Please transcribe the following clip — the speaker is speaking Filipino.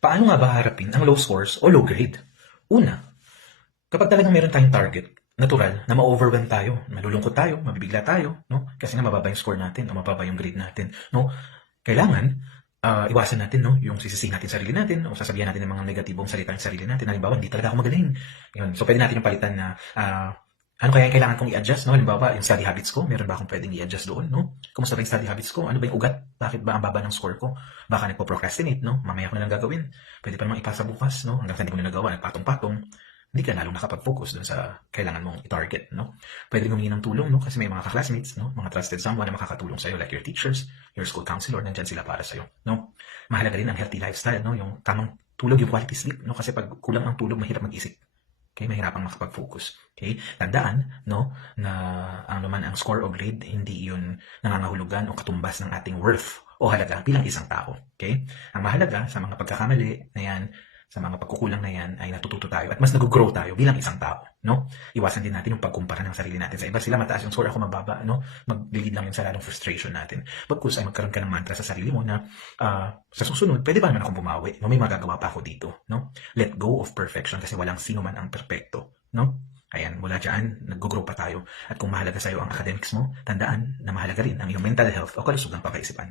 Paano nga ba harapin ang low scores o low grade? Una, kapag talagang meron tayong target, natural na ma-overwhelm tayo, malulungkot tayo, mabibigla tayo, no? Kasi nga mababa yung score natin o mababa yung grade natin, no? Kailangan iwasan natin, no, yung sisisihin natin sarili natin o sasabihan natin ng mga negatibong salita ng sarili natin. Halimbawa, hindi talaga ako magaling. Yun. So, pwede natin yung palitan na ano kaya yung kailangan kong i-adjust, no? Halimbawa, yung study habits ko, meron ba akong pwedeng i-adjust doon, no? Kumusta ba yung study habits ko? Ano ba yung ugat? Bakit ba ang baba ng score ko? Baka nagpo-procrastinate, no? Mamaya ko na lang gagawin. Pwede pa namang ipasa bukas, no? Hanggang sa hindi ko na nagawa, nagpatong-patong. Hindi ka lalong nakapag-focus dun sa kailangan mong i-target, no? Pwede humingi ng tulong, no? Kasi may mga ka-classmates, no? Mga trusted someone na makakatulong sa'yo, like your teachers, your school counselor, nandyan sila para sa'yo, no? Mahalaga rin ang healthy lifestyle, no? Yung tamang tulog, yung quality sleep, no? Kasi pag kulang ang tulog, mahirap mag-isip. Okay, mahirapang makapag-focus. Okay? Tandaan, no, na ang naman ang score o grade, hindi yun nangangahulugan o katumbas ng ating worth o halaga bilang isang tao. Okay? Ang mahalaga sa mga pagkakamali na yan, sa mga pagkukulang na yan, ay natututo tayo at mas nag-grow tayo bilang isang tao. No? Iwasan din natin yung pagkumpara ng sarili natin sa iba. Sila mataas yung score, ako mababa. No? Mag-lead lang yun sa lalong frustration natin. Bagkus ay magkaroon ka ng mantra sa sarili mo na sa susunod, pwede ba naman akong bumawi? No? May magagawa pa ako dito. No? Let go of perfection kasi walang sino man ang perfecto. No? Ayan, mula dyan, nag-grow pa tayo. At kung mahalaga sa'yo ang academics mo, tandaan na mahalaga rin ang iyong mental health o kalusugang pakaisipan.